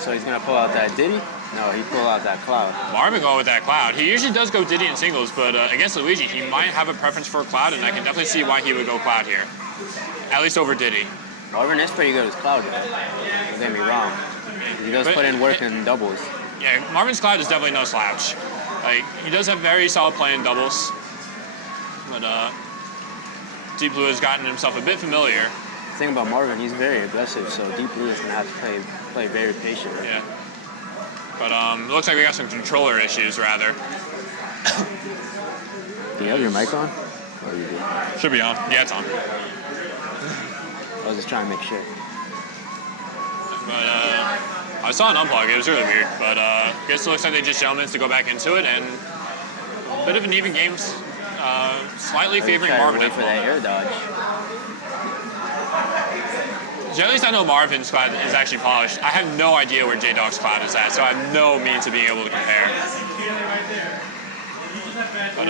So he's gonna pull out that Diddy? No, he pulled out that Cloud. Marvin going with that Cloud. He usually does go Diddy in singles, but against Luigi, he might have a preference for Cloud, and I can definitely see why he would go Cloud here. At least over Diddy. Marvin is pretty good with Cloud, though. Don't get me wrong. He does put in work in doubles. Yeah, Marvin's Cloud is definitely no slouch. Like, he does have very solid play in doubles. But Deep Blue has gotten himself a bit familiar. The thing about Marvin, he's very aggressive, so Deep Blue is going to have to play very patient. Yeah. But it looks like we got some controller issues, rather. Do you have your mic on? Or you do? Should be on. Yeah, it's on. I was just trying to make sure. But I saw an unplug. It was really weird. But I guess it looks like they just gentlemen to go back into it, and a bit of an even game, slightly favoring Marvin at the moment. For that air dodge. At least I know Marvin's Cloud is actually polished. I have no idea where J-Dog's Cloud is at, so I have no means of being able to compare. But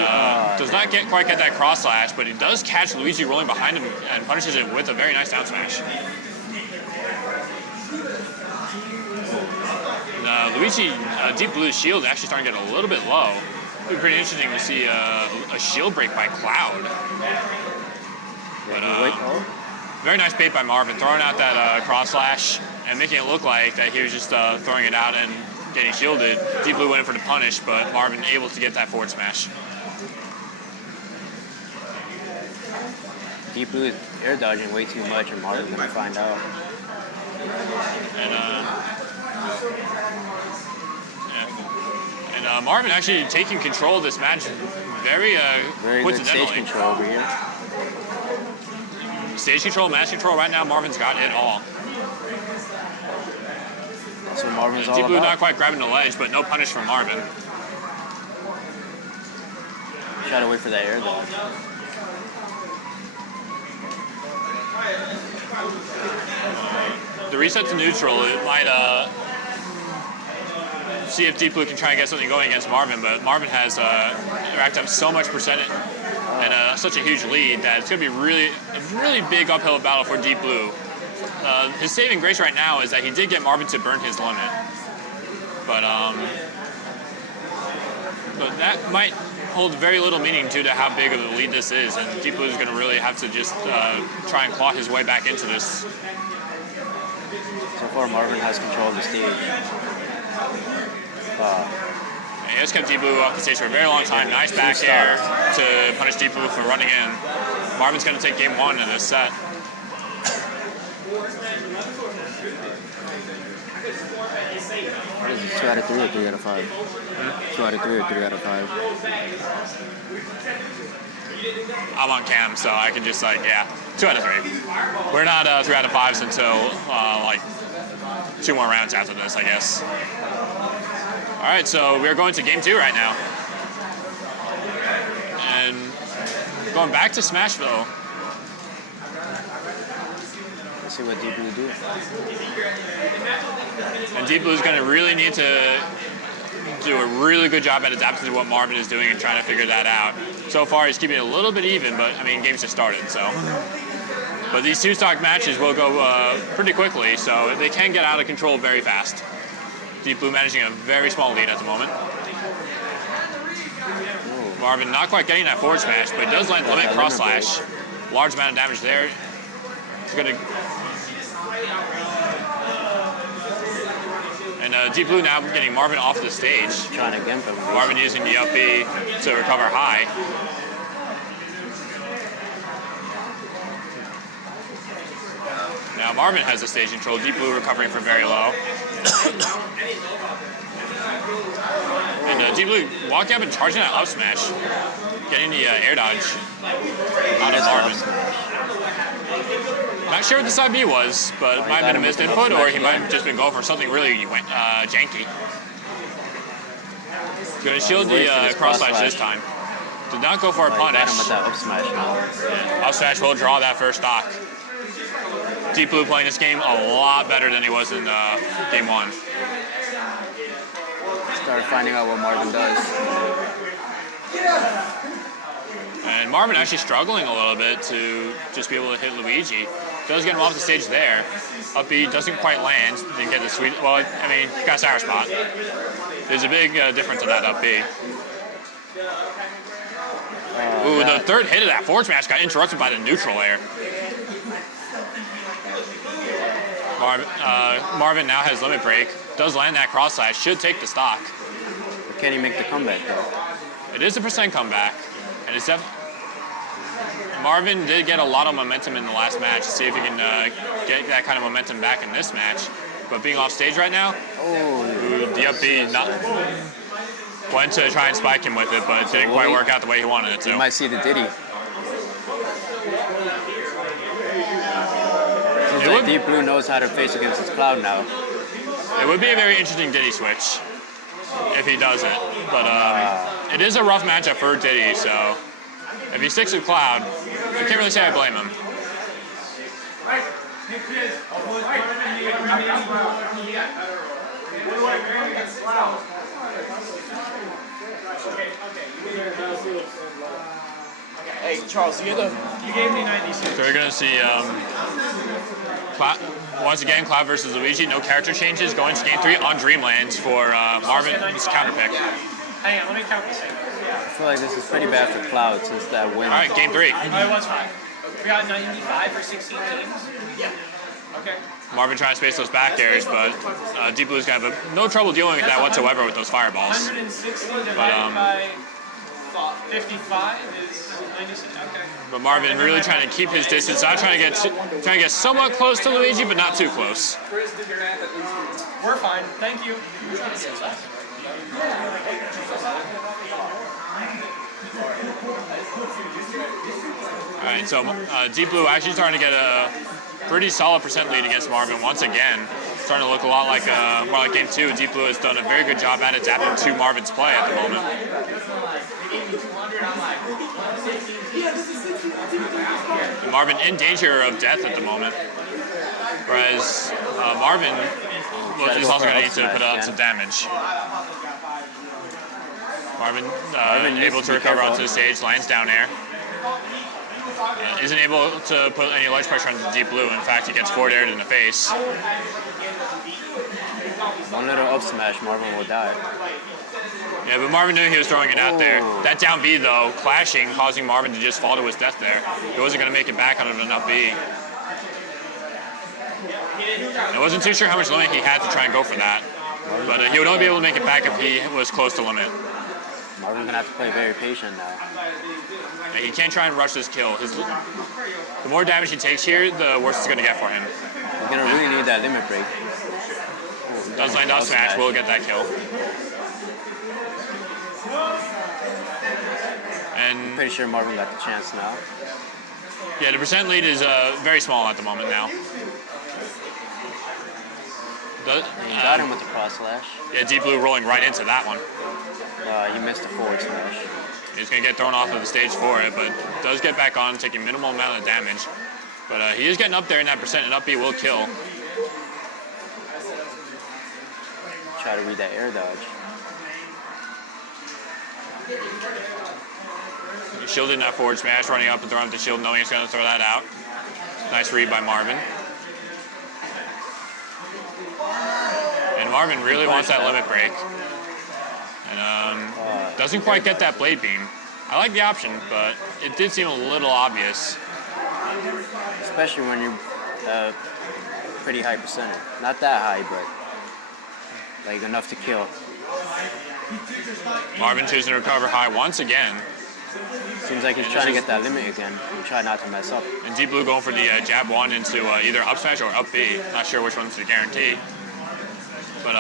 does not quite get that cross slash, but he does catch Luigi rolling behind him and punishes it with a very nice down smash. And Luigi, Deep Blue's shield actually starting to get a little bit low. It would be pretty interesting to see a shield break by Cloud. But very nice bait by Marvin, throwing out that cross slash and making it look like that he was just throwing it out and getting shielded. Deep Blue went in for the punish, but Marvin able to get that forward smash. Deep Blue is air dodging way too much, and Marvin's gonna find out. And Marvin actually taking control of this match very good stage control over here. Stage control, match control, right now Marvin's got it all. That's what Marvin's all Deep Blue about. not quite grabbing the ledge, but no punish from Marvin. Try to wait for that air dodge. The reset to neutral, it might see if Deep Blue can try and get something going against Marvin, but Marvin has racked up so much percentage and such a huge lead that it's going to be a really big uphill battle for Deep Blue. His saving grace right now is that he did get Marvin to burn his limit, but that might hold very little meaning due to how big of a lead this is, and Deep Blue is going to really have to just try and claw his way back into this. So far, Marvin has control of the stage. He has kept Deep Blue off the stage for a very long time. Nice back air to punish Deep Blue for running in. Marvin's going to take game one of this set. What is it, 2 out of 3 or 3 out of 5? 2 out of 3 or 3 out of 5? I'm on cam, so I can just 2 out of 3. We're not 3 out of 5s until 2 more rounds after this, I guess. All right, so we're going to game 2 right now. And going back to Smashville. Let's see what Deep Blue do. And Deep Blue is going to really need to do a really good job at adapting to what Marvin is doing and trying to figure that out. So far, he's keeping it a little bit even, but, I mean, game's just started, so. But these 2-stock matches will go pretty quickly, so they can get out of control very fast. Deep Blue managing a very small lead at the moment. Marvin not quite getting that forward smash, but does land limit cross slash. Large amount of damage there. He's going to... And Deep Blue now getting Marvin off the stage. Trying to gimp him. Marvin using the up B to recover high. Now Marvin has the stage control. Deep Blue recovering from very low. And Deep Blue walking up and charging that up smash. Getting the air dodge out of Marvin. Not sure what the side B was, but it might have been a missed input, or he might have just been going for something really janky. Going to shield the cross slash this time. Did not go for a punish. Up smash. Up smash will draw that first stock. Deep Blue playing this game a lot better than he was in game 1. Started finding out what Marvin does. And Marvin actually struggling a little bit to just be able to hit Luigi. does get him off the stage there. Up B doesn't quite land. Didn't get the sweet. Well, I mean, got a sour spot. There's a big difference in that up B. Ooh, the third hit of that forward smash got interrupted by the neutral air. Marvin now has limit break. Does land that cross slash. Should take the stock. But can he make the comeback though? It is a % comeback, and it's Marvin did get a lot of momentum in the last match. See if he can get that kind of momentum back in this match. But being off stage right now, the up B went to try and spike him with it, but it didn't quite work out the way he wanted it to. You might see the Diddy. Seems like Deep Blue knows how to face against his Cloud now. It would be a very interesting Diddy switch if he does it. But it is a rough matchup for Diddy, so if he sticks with Cloud, I can't really say I blame him. Hey, Charles, you gave me 96. So we're going to see once again Cloud versus Luigi. No character changes. Going to game 3 on Dreamland for Marvin's counter pick. Hang on, let me count this thing. I feel like this is pretty bad for Cloud since that win. All right, game 3. It was fine. We got 95 for 16 teams. Yeah. Okay. Marvin trying to space those back airs, but Deep Blue's got no trouble dealing with that whatsoever with those fireballs. 160 divided by 55 is 96. Okay. But Marvin really trying to keep his distance, not trying to get somewhat close to Luigi, but not too close. We're fine. Thank you. All right, so Deep Blue actually starting to get a pretty solid % lead against Marvin once again. Starting to look a lot like more like game 2. Deep Blue has done a very good job at adapting to Marvin's play at the moment. And Marvin in danger of death at the moment, whereas Marvin is also going to need to put on some damage. Marvin able to recover onto the stage, lands down air. Isn't able to put any ledge pressure on the Deep Blue. In fact, he gets forward aired in the face. One little up smash, Marvin will die. Yeah, but Marvin knew he was throwing it out there. That down B, though, clashing, causing Marvin to just fall to his death there. He wasn't going to make it back out of an up B. I wasn't too sure how much limit he had to try and go for that. But he would only be able to make it back if he was close to limit. Marvin's going to have to play very patient now. And he can't try and rush this kill. The more damage he takes here, the worse it's going to get for him. He's going to really need that limit break. Does land up smash, will get that kill. And I'm pretty sure Marvin got the chance now. Yeah, the % lead is very small at the moment now. He got him with the cross slash. Yeah, Deep Blue rolling right into that one. He missed the forward smash. He's going to get thrown off of the stage for it, but does get back on, taking minimal amount of damage. But he is getting up there in that %, and up B will kill. Try to read that air dodge. He's shielding that forward smash, running up and throwing up the shield, knowing he's going to throw that out. Nice read by Marvin. And Marvin really wants that limit break. And doesn't quite get that blade beam. I like the option, but it did seem a little obvious. Especially when you're pretty high %. Not that high, but like enough to kill. Marvin choosing to recover high once again. Seems like he's trying to get that limit again and try not to mess up. And Deep Blue going for the jab 1 into either up smash or up B. Not sure which one's the guarantee. But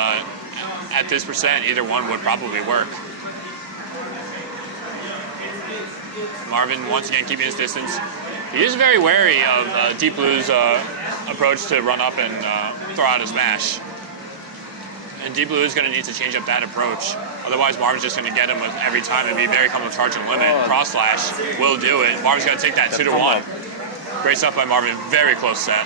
at this %, either one would probably work. Marvin once again keeping his distance. He is very wary of Deep Blue's approach to run up and throw out a smash. And Deep Blue is going to need to change up that approach. Otherwise, Marvin's just going to get him with every time. It'd be very comfortable charge and limit. Cross slash will do it. Marvin's going to take that 2-1. Great stuff by Marvin. Very close set.